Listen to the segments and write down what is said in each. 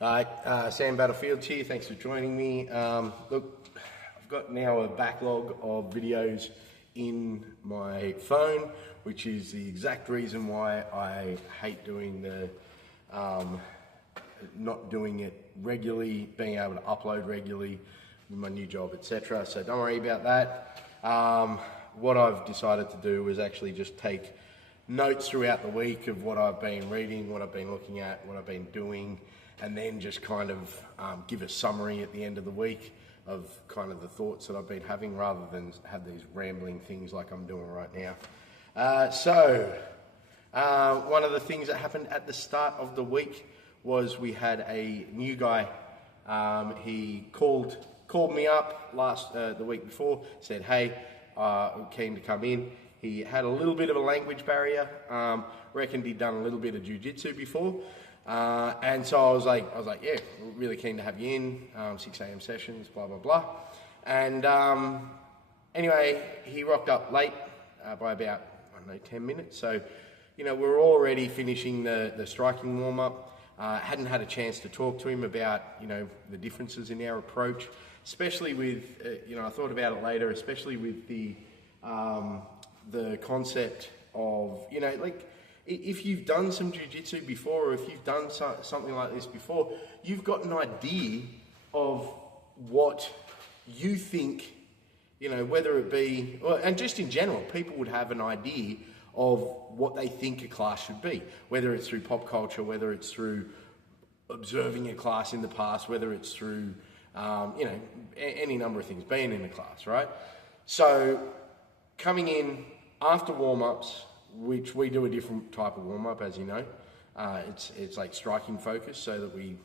Sam Battlefield here, thanks for joining me. Look, I've got now a backlog of videos in my phone, which is the exact reason why I hate doing the, not doing it regularly, being able to upload regularly with my new job, etc. So don't worry about that. What I've decided to do was actually just take notes throughout the week of what I've been reading, what I've been looking at, what I've been doing, and then just kind of give a summary at the end of the week of kind of the thoughts that I've been having, rather than have these rambling things like I'm doing right now. One of the things that happened at the start of the week was we had a new guy. He called me up the week before, said, hey, keen to come in. He had a little bit of a language barrier, reckoned he'd done a little bit of jiu-jitsu before. And so I was like, yeah, really keen to have you in, 6 a.m. sessions, blah, blah, blah. And anyway, he rocked up late by about, 10 minutes. So, we're already finishing the striking warm-up. Hadn't had a chance to talk to him about, the differences in our approach, especially with, I thought about it later, especially with the concept of, if you've done some jiu-jitsu before, or if you've done something like this before, you've got an idea of what you think, whether it be, and just in general, people would have an idea of what they think a class should be, whether it's through pop culture, whether it's through observing a class in the past, whether it's through, any number of things, being in a class, right? So coming in after warm-ups, which we do a different type of warm-up, as you know. It's like striking focus, so that we,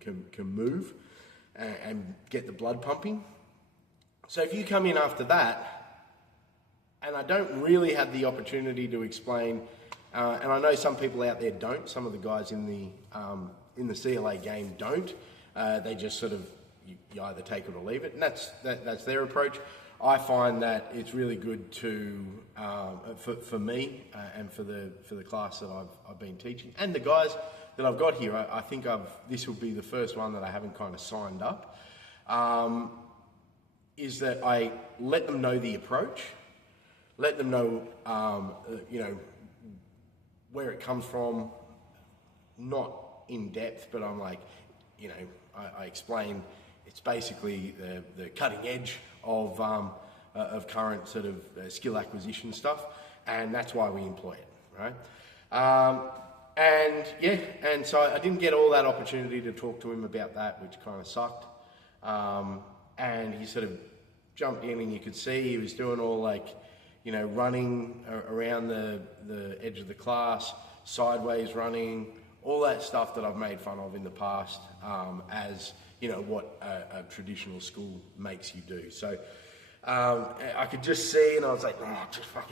can move and get the blood pumping. So if you come in after that, and I don't really have the opportunity to explain, and I know some people out there don't, some of the guys in the CLA game don't, they just sort of, you either take it or leave it, and that's their approach. I find that it's really good to, for me and for the class that I've been teaching, and the guys that I've got here. I think this will be the first one that I haven't kind of signed up. Is that I let them know the approach, let them know, where it comes from, not in depth, but I'm like, I explain. It's basically the cutting edge of current sort of skill acquisition stuff, and that's why we employ it, right? And so I didn't get all that opportunity to talk to him about that, which kind of sucked. And he sort of jumped in, and you could see he was doing all running around the edge of the class, sideways running, all that stuff that I've made fun of in the past, as what a traditional school makes you do. So I could just see, and I was like,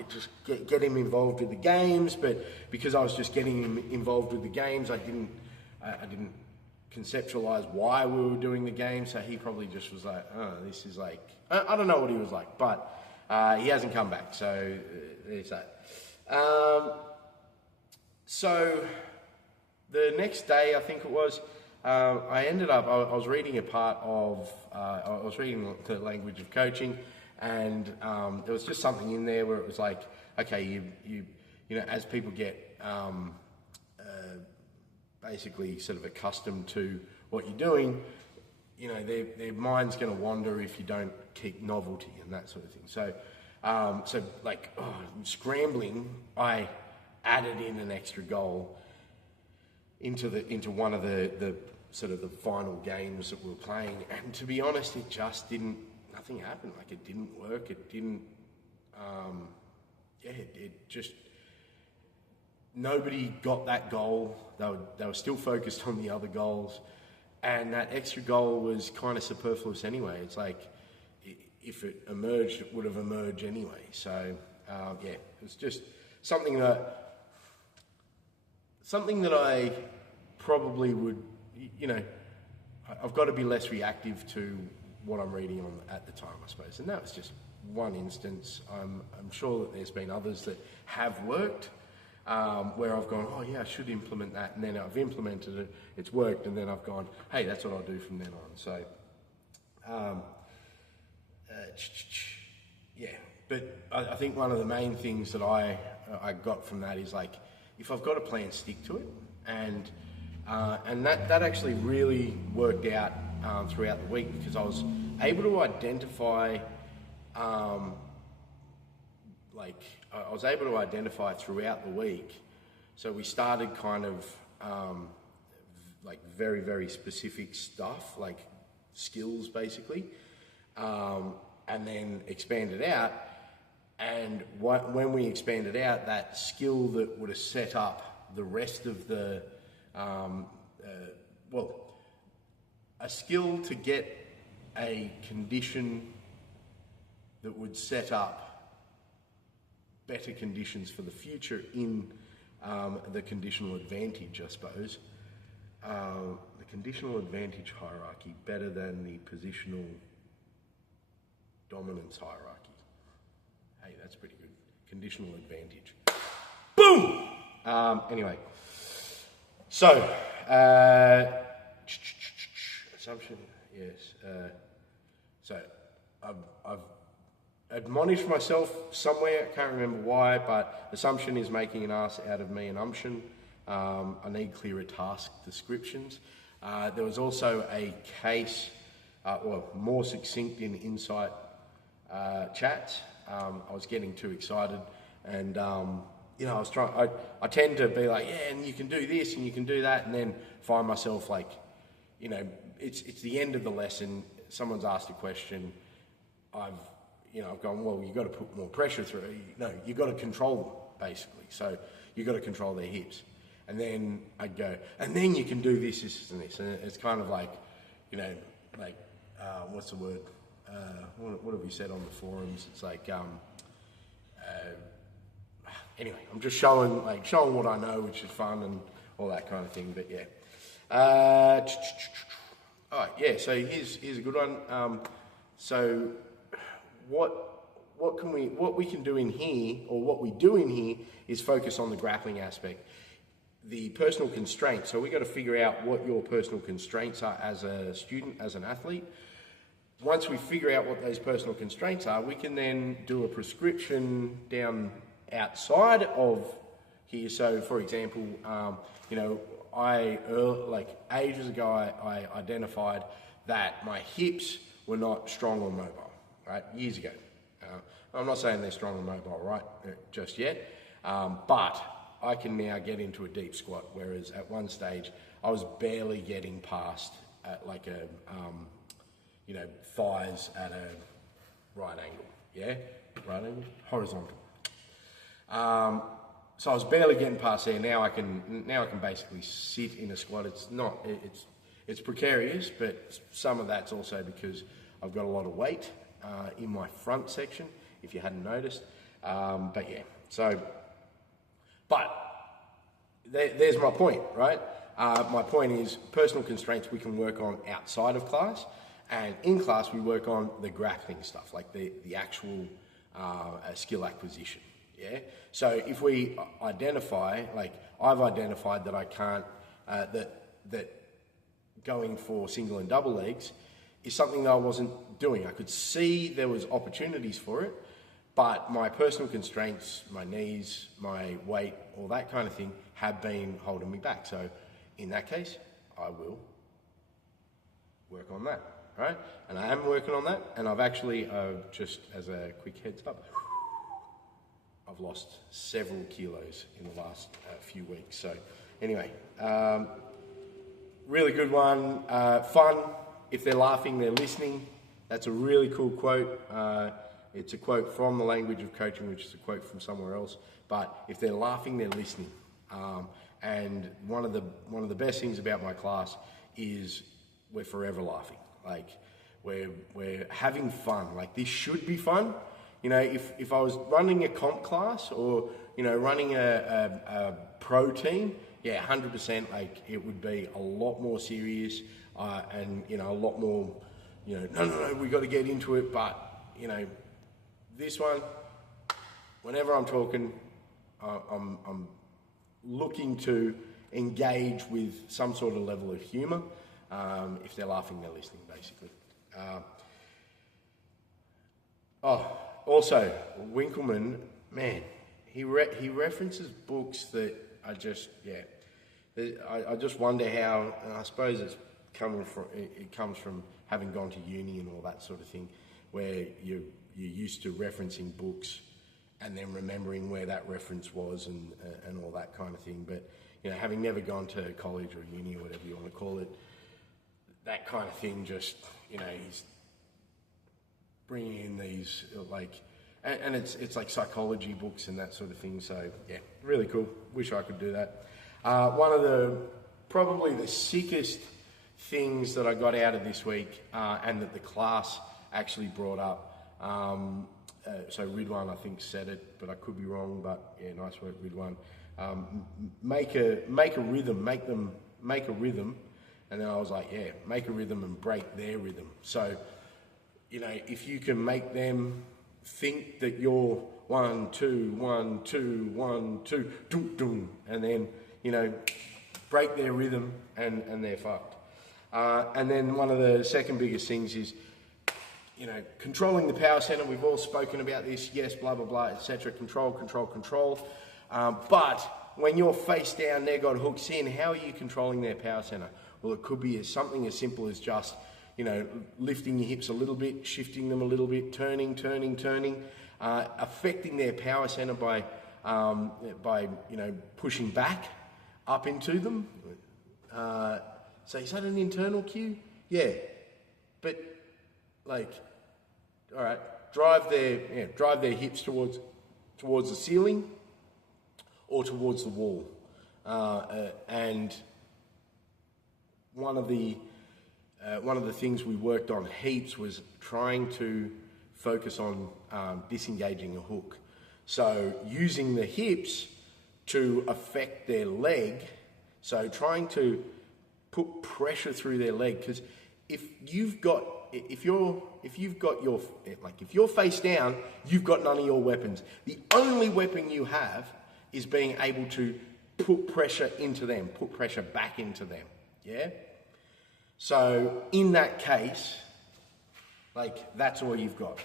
just get him involved with the games. But because I was just getting him involved with the games, I didn't conceptualize why we were doing the game. So he probably just was like, this is like, I don't know what he was like, but he hasn't come back. So there's that. So the next day, I think it was, I ended up, I was reading a part of, I was reading the language of coaching, and there was just something in there where it was like, okay, you as people get basically sort of accustomed to what you're doing, their mind's going to wander if you don't keep novelty and that sort of thing. So, scrambling, I added in an extra goal into one of the sort of the final games that we were playing, and to be honest, it just nothing happened. Like, it didn't work. It didn't. It just, nobody got that goal. They were still focused on the other goals, and that extra goal was kind of superfluous anyway. It's like, if it emerged, it would have emerged anyway. So it was just something that I probably would, I've got to be less reactive to what I'm reading on at the time, I suppose. And that was just one instance. I'm sure that there's been others that have worked, where I've gone, oh yeah, I should implement that, and then I've implemented it, it's worked, and then I've gone, hey, that's what I'll do from then on. So, yeah, but I think one of the main things that I got from that is like, if I've got a plan, stick to it, and that actually really worked out throughout the week, because I was able to identify, I was able to identify throughout the week. So we started kind of like very, very specific stuff, like skills basically, and then expanded out. And when we expanded out, that skill that would have set up the rest of the, a skill to get a condition that would set up better conditions for the future in the conditional advantage, I suppose. The conditional advantage hierarchy better than the positional dominance hierarchy. Hey, that's pretty good. Conditional advantage. Boom! Anyway, so, assumption, yes. So, I've admonished myself somewhere, I can't remember why, but assumption is making an ass out of me and umption. I need clearer task descriptions. There was also a case, more succinct in insight chats. I was getting too excited, and I was trying. I tend to be like, yeah, and you can do this and you can do that, and then find myself like, it's the end of the lesson. Someone's asked a question. I've gone, well, you've got to put more pressure through. No, you've got to control them, basically. So you've got to control their hips. And then I'd go, and then you can do this, this, and this. And it's kind of like, what's the word? What have we said on the forums? It's like, anyway, I'm just showing what I know, which is fun and all that kind of thing. But yeah. All right, yeah. So here's a good one. So what we can do in here, or what we do in here, is focus on the grappling aspect. The personal constraints. So we got to figure out what your personal constraints are as a student, as an athlete. Once we figure out what those personal constraints are, we can then do a prescription down outside of here. So, for example, ages ago, I identified that my hips were not strong or mobile, right? Years ago. I'm not saying they're strong or mobile, right, just yet, but I can now get into a deep squat, whereas at one stage I was barely getting past at like a, thighs at a right angle, yeah? Right angle? Horizontal. So I was barely getting past there. Now I can basically sit in a squat. It's precarious, but some of that's also because I've got a lot of weight in my front section, if you hadn't noticed. But yeah, so, but there's my point, right? My point is personal constraints we can work on outside of class, and in class we work on the grappling stuff, like the actual skill acquisition. Yeah. So if we identify, like I've identified that I can't, that going for single and double legs is something that I wasn't doing. I could see there was opportunities for it, but my personal constraints, my knees, my weight, all that kind of thing have been holding me back. So in that case, I will work on that, right? And I am working on that, and I've actually, just as a quick heads up, I've lost several kilos in the last few weeks. So anyway, really good one, fun. If they're laughing, they're listening. That's a really cool quote. It's a quote from the language of coaching, which is a quote from somewhere else. But if they're laughing, they're listening. And one of the best things about my class is we're forever laughing. Like we're having fun. Like this should be fun. If I was running a comp class or, running a pro team, yeah, 100%, like it would be a lot more serious and, a lot more, no, we got to get into it. But, this one, whenever I'm talking, I'm looking to engage with some sort of level of humour. If they're laughing, they're listening, basically. Also, Winkleman, man, he references books that are just, I just wonder how, and I suppose it comes from having gone to uni and all that sort of thing, where you're used to referencing books and then remembering where that reference was and all that kind of thing. But, having never gone to college or uni or whatever you want to call it, that kind of thing just, he's bringing in these, and it's like psychology books and that sort of thing. So, yeah, really cool. Wish I could do that. One of probably the sickest things that I got out of this week, and that the class actually brought up, so Ridwan, I think, said it, but I could be wrong, but yeah, nice work, Ridwan. Make a rhythm, make a rhythm, and then I was like, yeah, make a rhythm and break their rhythm. So, if you can make them think that you're 1, 2, 1, 2, 1, 2, doom, doom, and then, break their rhythm and they're fucked. And then one of the second biggest things is, controlling the power center. We've all spoken about this, yes, blah, blah, blah, etc. Control, control, control. But when you're face down, they've got hooks in, how are you controlling their power center? Well, it could be something as simple as just, lifting your hips a little bit, shifting them a little bit, turning, affecting their power center by pushing back up into them. So is that an internal cue? Yeah, but all right, drive their hips towards the ceiling or towards the wall. And one of the things we worked on heaps was trying to focus on disengaging a hook. So using the hips to affect their leg. So trying to put pressure through their leg, because if you're face down, you've got none of your weapons. The only weapon you have is being able to put pressure into them, put pressure back into them. Yeah. So in that case, that's all you've got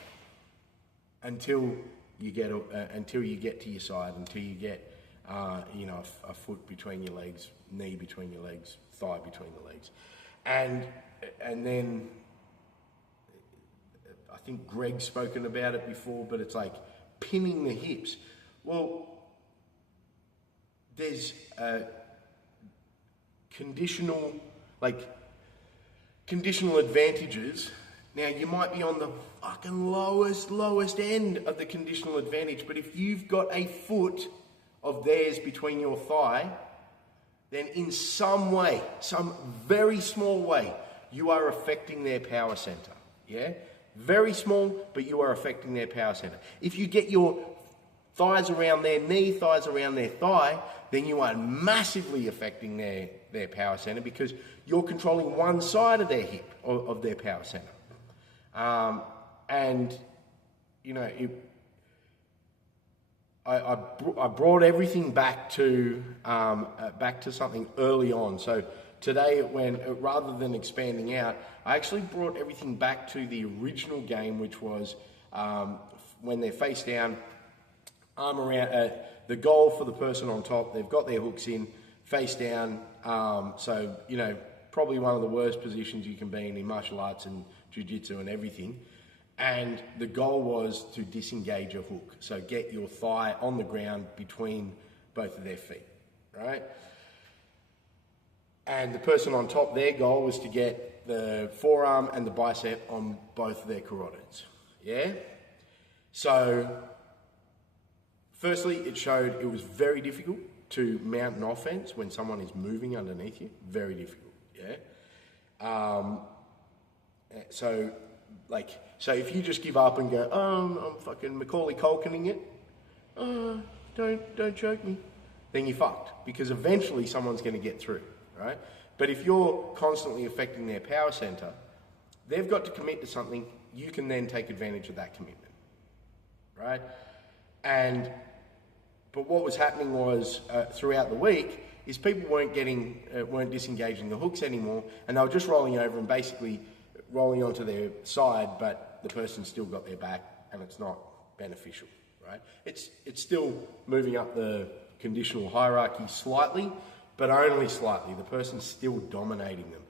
until you get to your side, until you get a foot between your legs, knee between your legs, thigh between the legs, and then I think Greg's spoken about it before, but it's like pinning the hips. Well, there's conditional advantages. Now, you might be on the fucking lowest end of the conditional advantage, but if you've got a foot of theirs between your thigh, then in some way, some very small way, you are affecting their power center. Yeah? Very small, but you are affecting their power center. If you get your thighs around their knee, thighs around their thigh, then you are massively affecting their power center, because you're controlling one side of their hip, of their power center. I brought everything back to something early on. So today, rather than expanding out, I actually brought everything back to the original game, which was when they're face down, arm around. The goal for the person on top, they've got their hooks in, face down. So probably one of the worst positions you can be in martial arts and jiu-jitsu and everything. And the goal was to disengage a hook. So get your thigh on the ground between both of their feet, right? And the person on top, their goal was to get the forearm and the bicep on both of their carotids, yeah? So, firstly, it showed it was very difficult to mount an offense when someone is moving underneath you. Very difficult, yeah? So if you just give up and go, I'm fucking Macaulay Culkining it, don't choke me, then you're fucked, because eventually someone's going to get through, right? But if you're constantly affecting their power center, they've got to commit to something. You can then take advantage of that commitment, right? And But what was happening was throughout the week is people weren't disengaging the hooks anymore, and they were just rolling over and basically rolling onto their side, but the person still got their back, and it's not beneficial, right? It's still moving up the conditional hierarchy slightly, but only slightly. The person's still dominating them.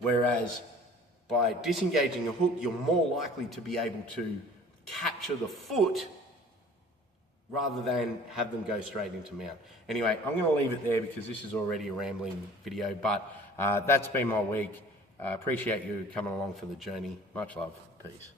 Whereas by disengaging a hook, you're more likely to be able to capture the foot rather than have them go straight into mount. Anyway, I'm going to leave it there because this is already a rambling video, but that's been my week. Appreciate you coming along for the journey. Much love. Peace.